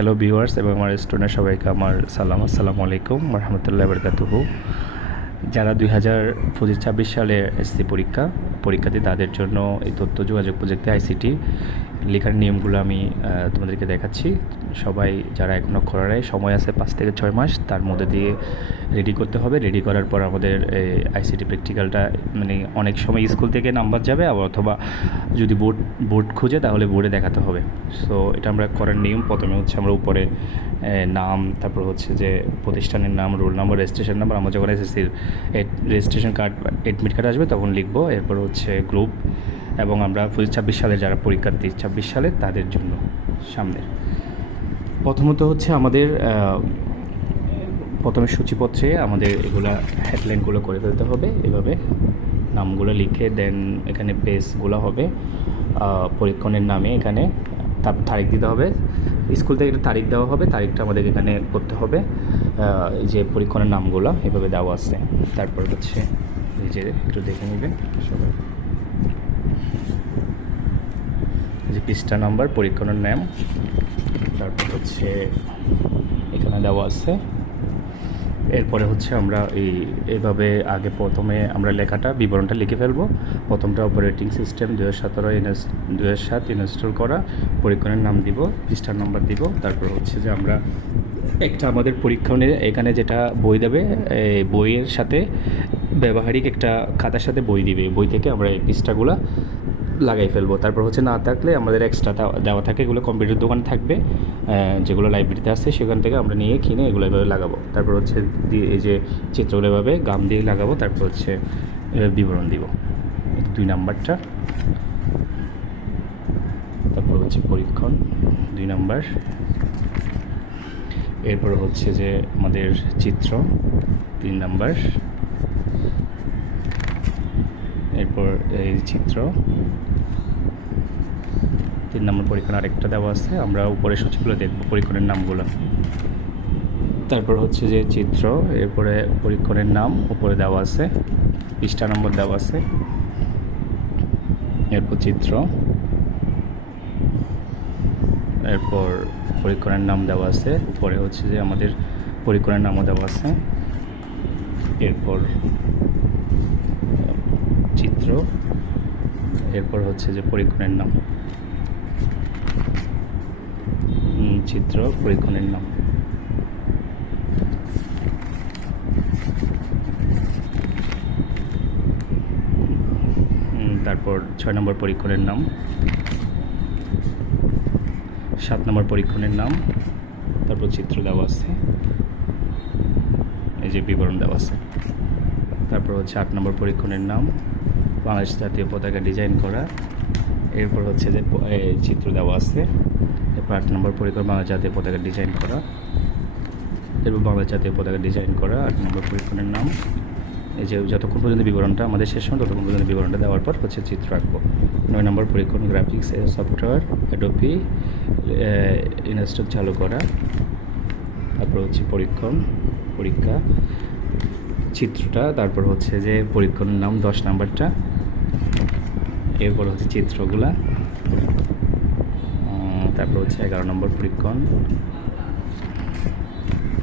Hello viewers এবং আমার student সবাইকে আমার সালাম, আসসালামু আলাইকুম রহমতুল্লাহ বরকাতুহু। যারা 2025 সালের এসএসসি পরীক্ষার্থী তাদের জন্য এই তথ্য যোগাযোগ প্রযুক্তি আইসিটি লেখার নিয়মগুলো আমি তোমাদেরকে দেখাচ্ছি। সবাই যারা এখনও করার সময় আছে 5 থেকে 6 মাস, তার মধ্যে দিয়ে রেডি করতে হবে। রেডি করার পর আমাদের আইসিটি প্র্যাকটিক্যালটা মানে অনেক সময় স্কুল থেকে নাম্বার যাবে, অথবা যদি বোর্ড খুঁজে তাহলে বোর্ডে দেখাতে হবে। সো এটা আমরা করার নিয়ম, প্রথমে হচ্ছে আমরা উপরে নাম, তারপর হচ্ছে যে প্রতিষ্ঠানের নাম, রোল নাম্বার, রেজিস্ট্রেশন নাম্বার, আমরা যখন এসএসসির রেজিস্ট্রেশন কার্ড, অ্যাডমিট কার্ড আসবে তখন লিখবো। এরপর হচ্ছে গ্রুপ, এবং আমরা 26 সালের যারা পরীক্ষার্থী 26 সালে তাদের জন্য সামনের প্রথমত হচ্ছে আমাদের প্রথমে সূচিপত্রে আমাদের এগুলা হেডলাইনগুলো করে ফেলতে হবে। এভাবে নামগুলো লিখে দেন এখানে পেজগুলো হবে পরীক্ষণের নামে, এখানে তারপর তারিখ দিতে হবে। স্কুল থেকে একটা তারিখ দেওয়া হবে, তারিখটা আমাদের এখানে করতে হবে। এই যে পরীক্ষণের নামগুলো এভাবে দেওয়া আছে। তারপর হচ্ছে এই যে একটু দেখে নেবেন সবাই, যে পৃষ্ঠা নাম্বার, পরীক্ষণের নাম, তারপর হচ্ছে এখানে দেওয়া আছে। এরপরে হচ্ছে আমরা এইভাবে আগে প্রথমে আমরা লেখাটা বিবরণটা লিখে ফেলবো। প্রথমটা অপারেটিং সিস্টেম 2007 ইনস্টল করা, পরীক্ষণের নাম দিব, পৃষ্ঠার নাম্বার দিব। তারপর হচ্ছে যে আমরা একটা আমাদের পরীক্ষণের এখানে যেটা বই দেবে, বইয়ের সাথে ব্যবহারিক একটা খাতার সাথে বই দিবে, বই থেকে আমরা এই পৃষ্ঠাগুলো লাগাই ফেলবো। তারপর হচ্ছে না থাকলে আমাদের এক্সট্রা দেওয়া থাকে, এগুলো কম্পিউটার দোকানে থাকবে, যেগুলো লাইব্রেরিতে আসছে সেখান থেকে আমরা নিয়ে কিনে এগুলো এভাবে লাগাবো। তারপর হচ্ছে এই যে চিত্রগুলো এভাবে গাম দিয়ে লাগাবো। তারপর হচ্ছে বিবরণ দিব 2 নাম্বারটা। তারপর হচ্ছে পরীক্ষণ 2 নাম্বার। এরপর হচ্ছে যে আমাদের চিত্র 3 নাম্বার। এরপর এই চিত্র 3 নম্বর পরীক্ষণ আরেকটা দেওয়া আছে, আমরা উপরে সূচিগুলো দেখব পরীক্ষণের নামগুলো। তারপর হচ্ছে যে চিত্র, এরপরে পরীক্ষণের নাম উপরে দেওয়া আছে, পৃষ্ঠা নম্বর দেওয়া আছে। এরপর চিত্র, এরপর পরীক্ষণের নাম দেওয়া আছে, উপরে হচ্ছে যে আমাদের পরীক্ষণের নামও দেওয়া আছে। এরপর চিত্র, এরপর হচ্ছে যে পরীক্ষণের নাম, চিত্র, পরীক্ষণের নাম। তারপর 6 নম্বর পরীক্ষণের নাম, 7 নম্বর পরীক্ষণের নাম, তারপর চিত্র দেওয়া আছে, এই যে বিবরণ দেওয়া আছে। তারপর হচ্ছে 8 নম্বর পরীক্ষণের নাম, বাংলাদেশ জাতীয় পতাকা ডিজাইন করা। এরপর হচ্ছে যে চিত্র দেওয়া আছে। এরপর 8 নম্বর পরীক্ষণ বাংলাদেশ জাতীয় পতাকা ডিজাইন করা। এরপর বাংলাদেশ জাতীয় পতাকা ডিজাইন করা 8 নম্বর পরীক্ষণের নাম। এই যে যতক্ষণ পর্যন্ত বিবরণটা আমাদের শেষ হয় ততক্ষণ পর্যন্ত বিবরণটা দেওয়ার পর হচ্ছে চিত্র আঁকবো। 9 নম্বর পরীক্ষণ গ্রাফিক্স সফটওয়্যার অ্যাডোবি ইনস্টল চালু করা। তারপর হচ্ছে পরীক্ষা চিত্রটা, তারপর হচ্ছে যে পরীক্ষণের নাম 10 নাম্বারটা। এরপর হচ্ছে চিত্রগুলা, তারপর হচ্ছে 11 নম্বর পরীক্ষণ,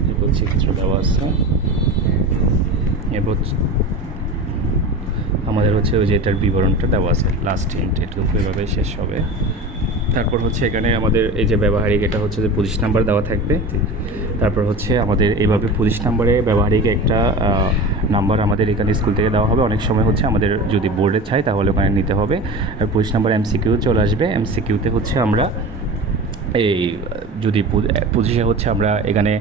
এরপর চিত্র দেওয়া আছে। এরপর আমাদের হচ্ছে ওই যে এটার বিবরণটা দেওয়া আছে, লাস্ট হিন্ট, এটুকু এভাবে শেষ হবে। তারপর হচ্ছে এখানে আমাদের এই যে ব্যবহারিক, এটা হচ্ছে যে 25 নাম্বার দেওয়া থাকবে। তারপর হচ্ছে আমাদের এইভাবে 25 নাম্বারে ব্যবহারিক একটা নাম্বার আমাদের এখানে স্কুল থেকে দেওয়া হবে। অনেক সময় হচ্ছে আমাদের যদি বোর্ডে চাই তাহলে ওখানে নিতে হবে। আর 25 নাম্বার এমসিকিউ চলে আসবে। এমসিকিউতে হচ্ছে আমরা এই যদি 25-এ হচ্ছে আমরা এখানে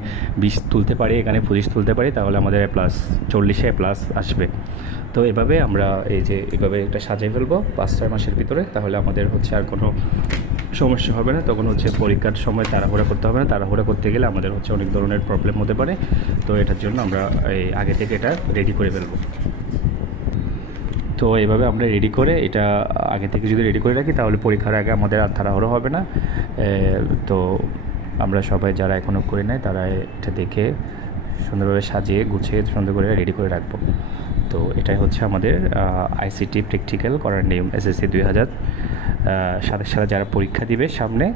20 তুলতে পারি, এখানে 25 তুলতে পারি, তাহলে আমাদের A+, 40-এ A+ আসবে। তো এভাবে আমরা এই যে এভাবে এটা সাজিয়ে ফেলবো 5-6 মাসের ভিতরে, তাহলে আমাদের হচ্ছে আর কোনো সমস্যা হবে না। তখন হচ্ছে পরীক্ষার সময় তাড়াহুড়া করতে হবে না। তাড়াহুড়া করতে গেলে আমাদের হচ্ছে অনেক ধরনের প্রবলেম হতে পারে। তো এটার জন্য আমরা এই আগে থেকে এটা রেডি করে ফেলবো। তো এইভাবে আমরা রেডি করে এটা আগে থেকে যদি রেডি করে রাখি তাহলে পরীক্ষার আগে আমাদের আর তাড়াহুড়ো হবে না। তো আমরা সবাই যারা এখনও করে নেয় তারা এটা দেখে সুন্দরভাবে সাজিয়ে গুছিয়ে সুন্দর করে রেডি করে রাখবো। তো এটাই হচ্ছে আমাদের আইসিটি প্র্যাকটিক্যাল করার নিয়ম এসএসসি সাথে সাথে যারা পরীক্ষা দিবে সামনে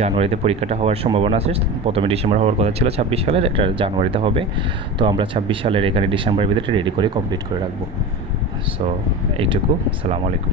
জানুয়ারিতে পরীক্ষাটা হওয়ার সম্ভাবনা আছে। প্রথমে ডিসেম্বর হওয়ার কথা ছিল 26 সালের, এটা জানুয়ারিতে হবে। তো আমরা 26 সালের এখানে ডিসেম্বরের ভিতরে রেডি করে কমপ্লিট করে রাখবো। সো এইটুকু। আসসালামু আলাইকুম।